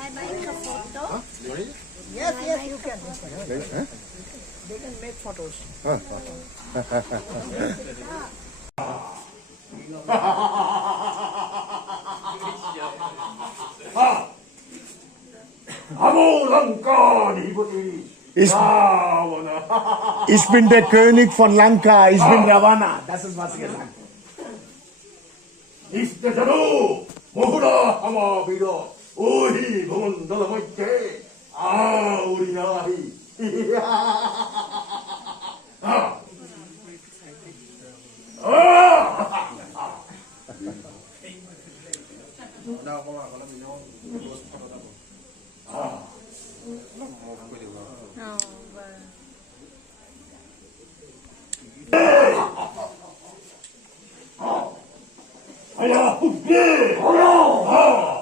I make a photo? Yes, you can. They can make photos. Ich bin der König von Lanka, ich bin Ravana. Das ist, was sie gesagt Oh,